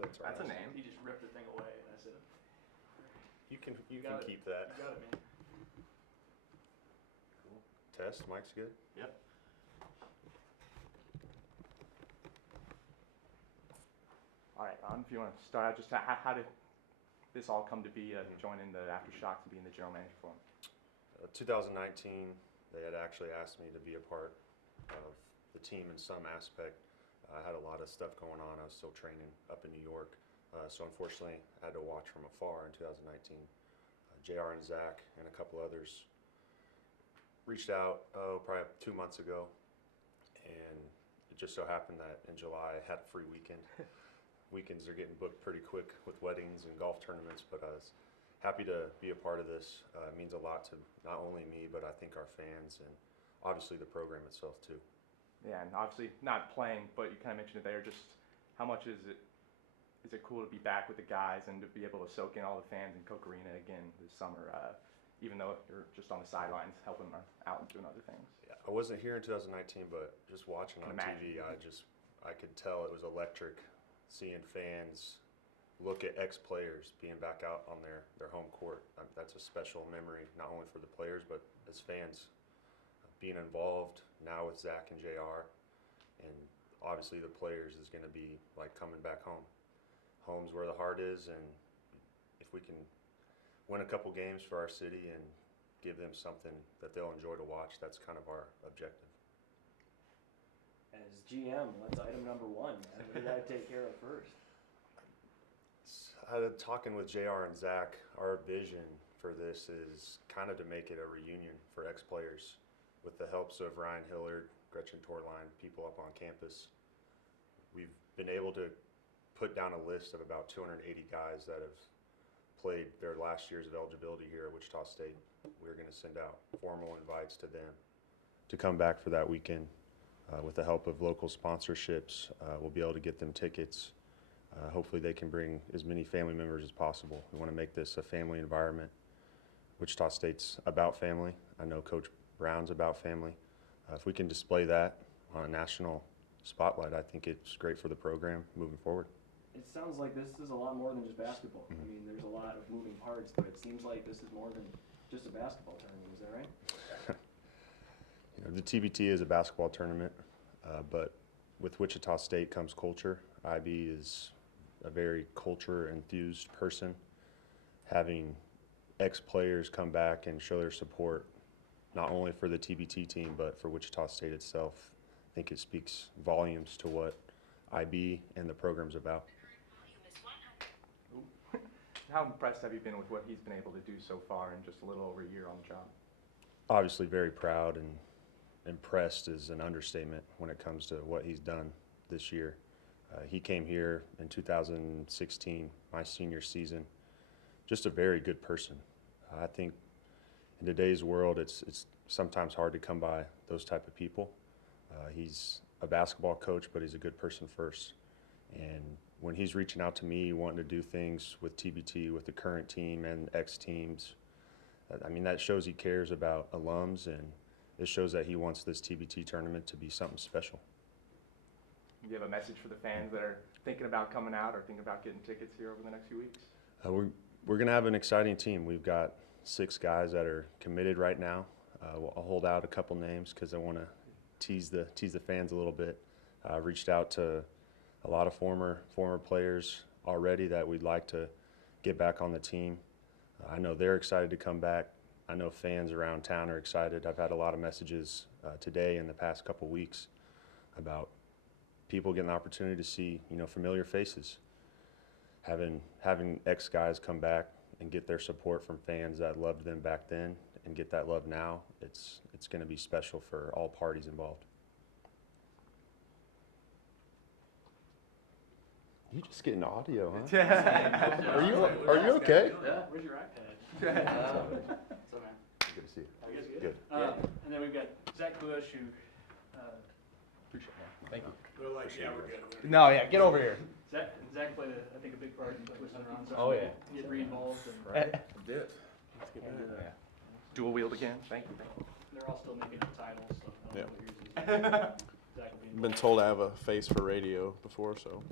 That's right. That's a name. He just ripped the thing away, and I said, You can got it. keep that. "You got it, man." Cool. Test, mic's good. Yep. All right, if you want to start out, just how did this all come to be, joining the Aftershocks and being the general manager for them? 2019, they had actually asked me to be a part of the team in some aspect. I had a lot of stuff going on. I was still training up in New York. So unfortunately, I had to watch from afar in 2019. JR and Zach and a couple others reached out, probably 2 months ago. And it just so happened that in July, I had a free weekend. Weekends are getting booked pretty quick with weddings and golf tournaments, but I was happy to be a part of this. It means a lot to not only me, but I think our fans and obviously the program itself too. Yeah, and obviously not playing, but you kind of mentioned it there. Just how much is it cool to be back with the guys and to be able to soak in all the fans in Coke Arena again this summer, even though you're just on the sidelines helping them out and doing other things? Yeah, I wasn't here in 2019, but just watching on Imagine. TV, I could tell it was electric seeing fans look at ex-players being back out on their home court. That's a special memory, not only for the players, but as fans. Being involved now with Zach and JR, and obviously the players is going to be like coming back home. Home's where the heart is, and if we can win a couple games for our city and give them something that they'll enjoy to watch, that's kind of our objective. As GM, what's item number one, man? What do you got to take care of first? Talking with JR and Zach, our vision for this is kind of to make it a reunion for ex-players with the helps of Ryan Hillard, Gretchen Torline, people up on campus. We've been able to put down a list of about 280 guys that have played their last years of eligibility here at Wichita State. We're going to send out formal invites to them to come back for that weekend. With the help of local sponsorships, we'll be able to get them tickets. Hopefully they can bring as many family members as possible. We want to make this a family environment. Wichita State's about family. I know Coach Brown's about family. If we can display that on a national spotlight, I think it's great for the program moving forward. It sounds like this is a lot more than just basketball. I mean, there's a lot of moving parts, but it seems like this is more than just a basketball tournament. Is that right? You know, the TBT is a basketball tournament, but with Wichita State comes culture. IB is a very culture-enthused person. Having ex-players come back and show their support, not only for the TBT team, but for Wichita State itself, I think it speaks volumes to what IB and the program's about. How impressed have you been with what he's been able to do so far in just a little over a year on the job? Obviously very proud, and impressed is an understatement when it comes to what he's done this year. He came here in 2016, my senior season, just a very good person. I think in today's world, it's sometimes hard to come by those type of people. He's a basketball coach, but he's a good person first. And when he's reaching out to me, wanting to do things with TBT, with the current team and ex-teams, I mean, that shows he cares about alums, and it shows that he wants this TBT tournament to be something special. Do you have a message for the fans that are thinking about coming out or thinking about getting tickets here over the next few weeks? We're going to have an exciting team. We've got 6 guys that are committed right now. I'll hold out a couple names because I want to tease the fans a little bit. I've reached out to a lot of former players already that we'd like to get back on the team. I know they're excited to come back. I know fans around town are excited. I've had a lot of messages today and the past couple weeks about people getting the opportunity to see, you know, familiar faces. Having ex guys come back and get their support from fans that loved them back then and get that love now, it's going to be special for all parties involved. You just getting audio, huh? Are you okay? Yeah. Where's your iPad? So, man. Good to see you. I guess good. Good. And then we've got Zach Bush, who Appreciate that. Thank you. We're like, yeah, we're good. No, yeah, get over here. Zach played, I think, a big part in pushing around. So Oh, yeah. Get re-involved. And Did. let's get into that. Dual wield again. Thank you. They're all still making up titles, so I don't know what yours is. Zach will be Been told I have a face for radio before, so.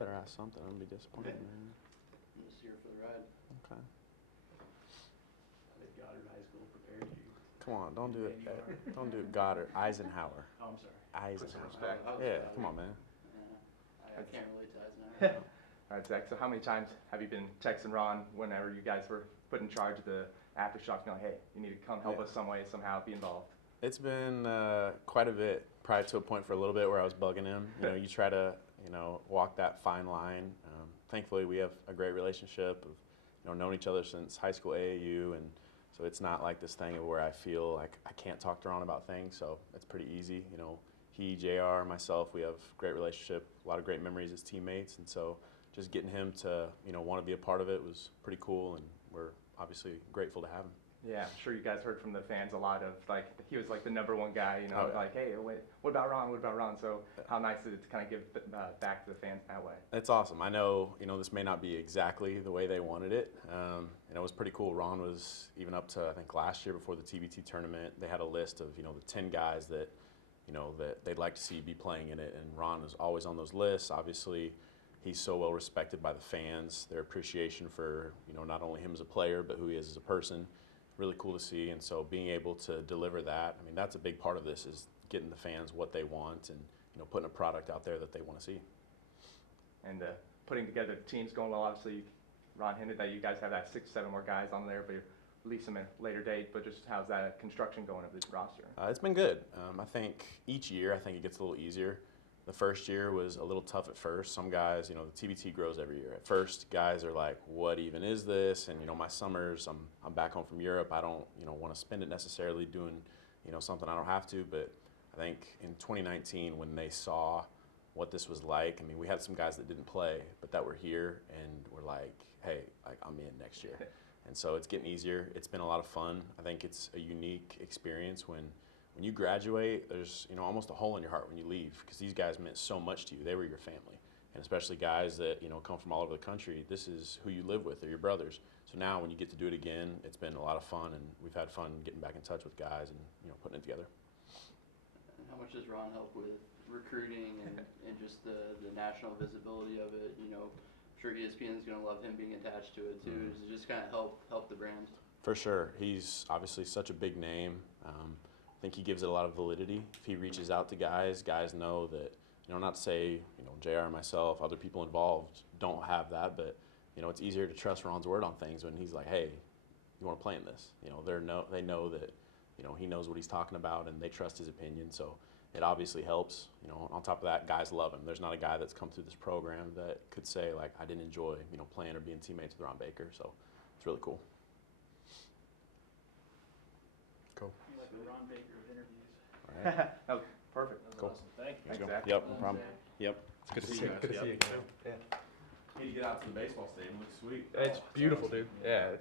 Better ask something. I'm gonna be disappointed, man. I'm just here for the ride. Okay. How did Goddard High School prepare you? Come on, don't do it. You are. Don't do it. Goddard. Eisenhower. Oh, I'm sorry. Put some Eisenhower. respect. I was Yeah, Goddard. come on, man. Yeah, I can't relate to Eisenhower. All right, Zach. So how many times have you been texting Ron whenever you guys were put in charge of the Aftershocks, being like, hey, you need to come help Yeah. us some way, somehow, be involved? It's been quite a bit, probably to a point for a little bit where I was bugging him. You know, you try to, walk that fine line. Thankfully, we have a great relationship of, known each other since high school AAU, and so it's not like this thing of where I feel like I can't talk to Ron about things. So it's pretty easy. He, JR, myself, we have a great relationship, a lot of great memories as teammates, and so just getting him to, want to be a part of it was pretty cool, and we're obviously grateful to have him. Yeah, I'm sure you guys heard from the fans a lot of, like, he was like the number one guy, Oh, yeah. like, hey, wait, what about Ron? What about Ron? So how nice is it to kind of give back to the fans that way? It's awesome. I know, this may not be exactly the way they wanted it. And it was pretty cool. Ron was even up to, I think, last year before the TBT tournament, they had a list of, the 10 guys that, that they'd like to see be playing in it. And Ron is always on those lists. Obviously, he's so well respected by the fans. Their appreciation for, not only him as a player, but who he is as a person. Really cool to see. And so being able to deliver that, I mean, that's a big part of this, is getting the fans what they want and, putting a product out there that they want to see. And putting together teams going well. Obviously, Ron hinted that you guys have that 6, 7 more guys on there, but you release them at a later date. But just how's that construction going of this roster? It's been good. I think each year, it gets a little easier. The first year was a little tough at first. Some guys, the TBT grows every year. At first, guys are like, what even is this? And, my summers, I'm back home from Europe. I don't, want to spend it necessarily doing, something I don't have to. But I think in 2019, when they saw what this was like, we had some guys that didn't play, but that were here and were like, hey, I'm in next year. And so it's getting easier. It's been a lot of fun. I think it's a unique experience when you graduate, there's almost a hole in your heart when you leave, because these guys meant so much to you. They were your family, and especially guys that come from all over the country. This is who you live with. They're your brothers. So now when you get to do it again, it's been a lot of fun, and we've had fun getting back in touch with guys and putting it together. And how much does Ron help with recruiting and just the national visibility of it? I'm sure ESPN is going to love him being attached to it too. Does it just kind of help the brand? For sure. He's obviously such a big name. I think he gives it a lot of validity. If he reaches out to guys know that, not to say, JR and myself, other people involved don't have that, but, it's easier to trust Ron's word on things when he's like, hey, you want to play in this? They know that, he knows what he's talking about, and they trust his opinion, so it obviously helps. On top of that, guys love him. There's not a guy that's come through this program that could say, like, I didn't enjoy, playing or being teammates with Ron Baker, so it's really cool. Cool. You're like the Ron Baker of interviews. All right. That was perfect. That was Cool. awesome. Thank you. Let's go. Zach. Yep, no problem. Yep. It's good to see you. Good to see you again. Need to get out to the baseball stadium. Looks sweet. It's beautiful, dude. Yeah.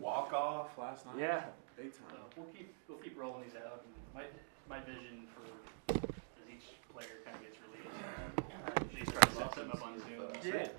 Walk off last night. Yeah. Daytime. We'll keep rolling these out. And my vision for as each player kind of gets released, usually starts setting them up on Zoom. Yeah.